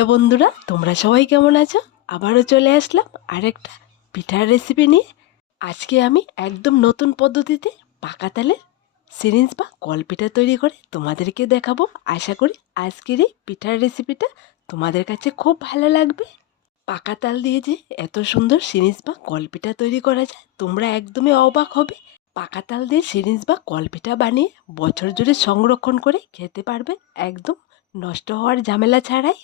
Hello বন্ধুরা, তোমরা সবাই কেমন আছো? আবারও চলে আসলাম আরেকটা পিঠার রেসিপি নিয়ে। আজকে আমি একদম নতুন পদ্ধতিতে পাকা তালের সিরিঞ্জ বা কলপিঠা তৈরি করে তোমাদেরকে দেখাবো। আশা করি আজকের এই পিঠার রেসিপিটা তোমাদের কাছে খুব ভালো লাগবে। পাকা তাল দিয়ে যে এত সুন্দর সিরিঞ্জ বা কলপিঠা তৈরি করা যায়, তোমরা একদমই অবাক হবে। পাকা তাল দিয়ে সিরিঞ্জ বা কলপিঠা বানিয়ে বছর জুড়ে সংরক্ষণ করে খেতে পারবে, একদম নষ্ট হওয়ার ঝামেলা ছাড়াই।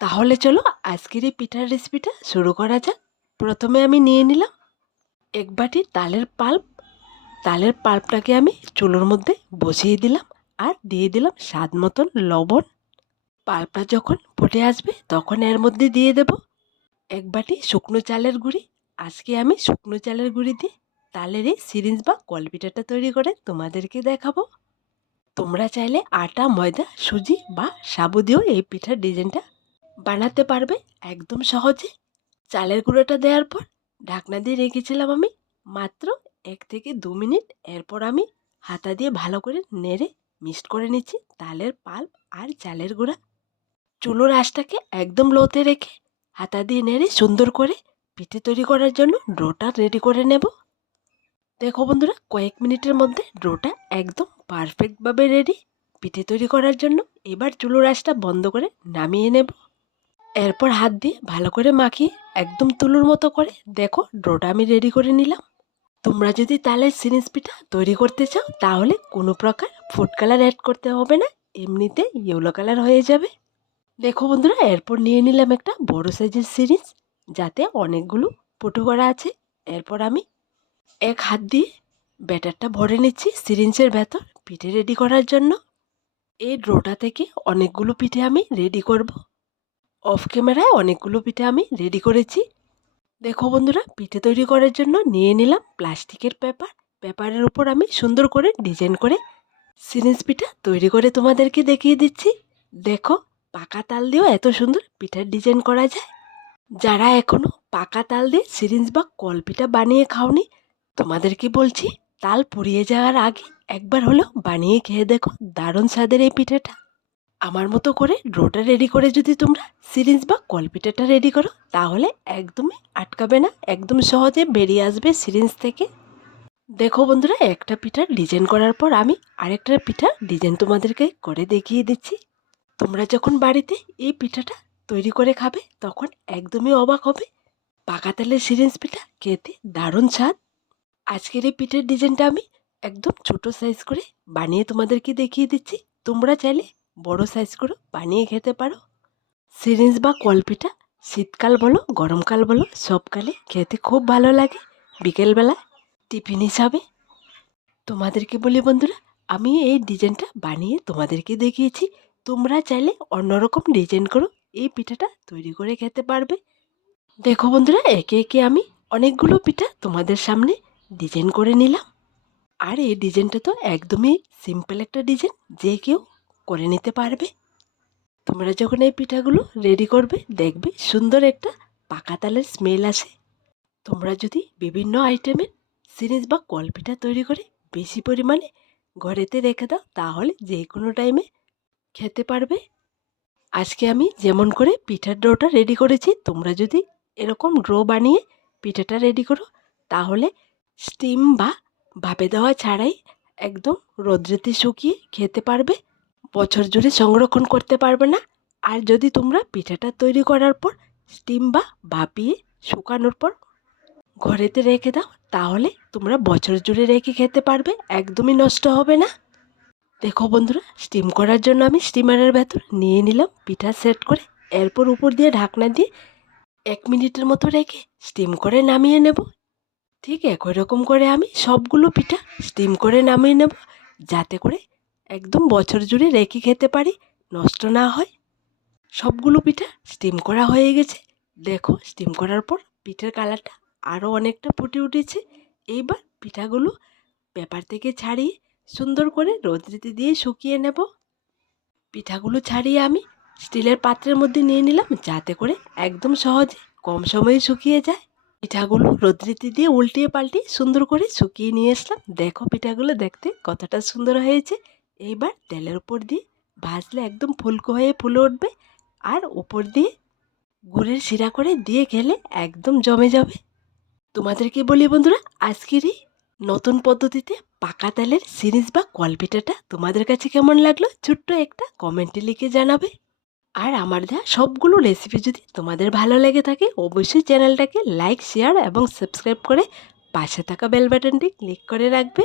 তাহলে চলো আজকের এই পিঠার রেসিপিটা শুরু করা যাক। প্রথমে আমি নিয়ে নিলাম এক বাটি তালের পাল্প। তালের পাল্পটাকে আমি চুলোর মধ্যে বসিয়ে দিলাম আর দিয়ে দিলাম স্বাদ মতন লবণ। পাল্পটা যখন ফুটে আসবে তখন এর মধ্যে দিয়ে দেব এক বাটি শুকনো চালের গুঁড়ি। আজকে আমি শুকনো চালের গুঁড়ি দিয়ে তালের এই সিরিঞ্জ বা কলপিঠাটা তৈরি করে তোমাদেরকে দেখাবো। তোমরা চাইলে আটা, ময়দা, সুজি বা সাবু দিয়েও এই পিঠার ডিজাইনটা বানাতে পারবে একদম সহজে। চালের গুঁড়োটা দেওয়ার পর ঢাকনা দিয়ে রেখেছিলাম আমি মাত্র এক থেকে দু মিনিট। এরপর আমি হাতা দিয়ে ভালো করে নেড়ে মিক্সড করে নিচ্ছি তালের পাল্প আর চালের গুঁড়া। চুলোর আঁচটাকে একদম লোতে রেখে হাতা দিয়ে নেড়ে সুন্দর করে পিঠে তৈরি করার জন্য ডোটা রেডি করে নেব। দেখো বন্ধুরা, কয়েক মিনিটের মধ্যে ডোটা একদম পারফেক্টভাবে রেডি। পিঠে তৈরি করার জন্য এবার চুলোর আঁচটা বন্ধ করে নামিয়ে নেব। এরপর হাত দিয়ে ভালো করে মাখিয়ে একদম তুলোর মতো করে, দেখো ডোটা আমি রেডি করে নিলাম। তোমরা যদি তালের সিরিজ পিঠা তৈরি করতে চাও, তাহলে কোনো প্রকার ফুড কালার অ্যাড করতে হবে না, এমনিতে ইয়েলো কালার হয়ে যাবে। দেখো বন্ধুরা, এরপর নিয়ে নিলাম একটা বড় সাইজের সিরিজ যাতে অনেকগুলো পুটু করা আছে। এরপর আমি এক হাত দিয়ে ব্যাটারটা ভরে নিচ্ছি সিরিঞ্জের ভেতর পিঠে রেডি করার জন্য। এই ড্রোটা থেকে অনেকগুলো পিঠে আমি রেডি করব। অফ ক্যামেরায় অনেকগুলো পিঠে আমি রেডি করেছি। দেখো বন্ধুরা, পিঠে তৈরি করার জন্য নিয়ে নিলাম প্লাস্টিকের পেপার। পেপারের উপর আমি সুন্দর করে ডিজাইন করে সিরিঞ্জ পিঠা তৈরি করে তোমাদেরকে দেখিয়ে দিচ্ছি। দেখো, পাকা তাল দিয়েও এত সুন্দর পিঠার ডিজাইন করা যায়। যারা এখনও পাকা তাল দিয়ে সিরিঞ্জ বা কলপিঠা বানিয়ে খাওনি, তোমাদেরকে বলছি, তাল পুড়িয়ে যাওয়ার আগে একবার হলেও বানিয়ে খেয়ে দেখো, দারুণ স্বাদের এই পিঠাটা। আমার মতো করে ড্রোটা রেডি করে যদি তোমরা সিরিঞ্জ বা কলপিঠাটা রেডি করো, তাহলে একদমই আটকাবে না একদম সহজে বেরিয়ে আসবে সিরিঞ্জ থেকে। দেখো বন্ধুরা, একটা পিঠার ডিজাইন করার পর আমি আরেকটা পিঠার ডিজাইন তোমাদেরকে করে দেখিয়ে দিচ্ছি। তোমরা যখন বাড়িতে এই পিঠাটা তৈরি করে খাবে, তখন একদমই অবাক হবে। পাকা তেলের সিরিঞ্জ পিঠা খেতে দারুণ স্বাদ। আজকের এই পিঠের ডিজাইনটা আমি একদম ছোট সাইজ করে বানিয়ে তোমাদেরকে দেখিয়ে দিচ্ছি। তোমরা চাইলে বড় সাইজ করে বানিয়ে খেতে পারো। সিরিঞ্জ বা কলপিঠা শীতকাল বলো, গরমকাল বলো, সবকালে খেতে খুব ভালো লাগে। বিকেলবেলা টিফিন হিসাবে। তোমাদেরকে বলি বন্ধুরা, আমি এই ডিজাইনটা বানিয়ে তোমাদেরকে দেখিয়েছি। তোমরা চাইলে অন্যরকম ডিজাইন করো এই পিঠাটা তৈরি করে খেতে পারবে। দেখো বন্ধুরা, একে একে আমি অনেকগুলো পিঠা তোমাদের সামনে ডিজাইন করে নিলাম। আর এই ডিজাইনটা তো একদমই সিম্পল একটা ডিজাইন যে কেউ করে নিতে পারবে। তোমরা যখন এই পিঠাগুলো রেডি করবে, দেখবে সুন্দর একটা পাকা তালের স্মেল আসে। তোমরা যদি বিভিন্ন আইটেমের সিরিজ বা কল পিঠা তৈরি করে বেশি পরিমাণে ঘরেতে রেখে দাও, তাহলে যে কোনো টাইমে খেতে পারবে। আজকে আমি যেমন করে পিঠার ডোটা রেডি করেছি, তোমরা যদি এরকম ড্রো বানিয়ে পিঠাটা রেডি করো, তাহলে স্টিম বা ভাপে দেওয়া ছাড়াই একদম রোদ্রেতে শুকিয়ে খেতে পারবে। বছর জুড়ে সংরক্ষণ করতে পারবে না। আর যদি তোমরা পিঠাটা তৈরি করার পর স্টিম বা ভাপিয়ে শুকানোর পর ঘরেতে রেখে দাও, তাহলে তোমরা বছর জুড়ে রেখে খেতে পারবে, একদমই নষ্ট হবে না। দেখো বন্ধুরা, স্টিম করার জন্য আমি স্টিমারের ভেতর নিয়ে নিলাম পিঠা সেট করে, এরপর উপর দিয়ে ঢাকনা দিয়ে এক মিনিটের মতো রেখে স্টিম করে নামিয়ে নেব। ঠিক একই রকম করে আমি সবগুলো পিঠা স্টিম করে নামিয়ে নেব, যাতে করে একদম বছর জুড়ে রেখে খেতে পারি, নষ্ট না হয়। সবগুলো পিঠা স্টিম করা হয়ে গেছে। দেখো স্টিম করার পর পিঠের কালারটা আরও অনেকটা ফুটে উঠেছে। এইবার পিঠাগুলো পেপার থেকে ছাড়িয়ে সুন্দর করে রোদ্রিতে দিয়ে শুকিয়ে নেব। পিঠাগুলো ছাড়িয়ে আমি স্টিলের পাত্রের মধ্যে নিয়ে নিলাম যাতে করে একদম সহজে কম সময়ে শুকিয়ে যায়। পিঠাগুলো রোদ্রিতে দিয়ে উল্টিয়ে পাল্টিয়ে সুন্দর করে শুকিয়ে নিয়ে আসলাম। দেখো পিঠাগুলো দেখতে কতটা সুন্দর হয়েছে। এইবার তেলের উপর দিয়ে ভাজলে একদম ফুলকো হয়ে ফুলে উঠবে। আর উপর দিয়ে গুড়ের শিরা করে দিয়ে খেলে একদম জমে যাবে। তোমাদেরকে বলি বন্ধুরা, আজকের নতুন পদ্ধতিতে পাকা তেলের সিরিজ বা কলপিঠাটা তোমাদের কাছে কেমন লাগল ছোট্ট একটা কমেন্টে লিখে জানাবে। আর আমার দেওয়া সবগুলো রেসিপি যদি তোমাদের ভালো লেগে থাকে, অবশ্যই চ্যানেলটাকে লাইক শেয়ার এবং সাবস্ক্রাইব করে পাশে থাকা বেল বাটনটি ক্লিক করে রাখবে।